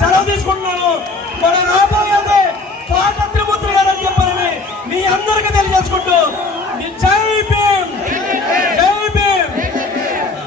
సెలవు తీసుకుంటాం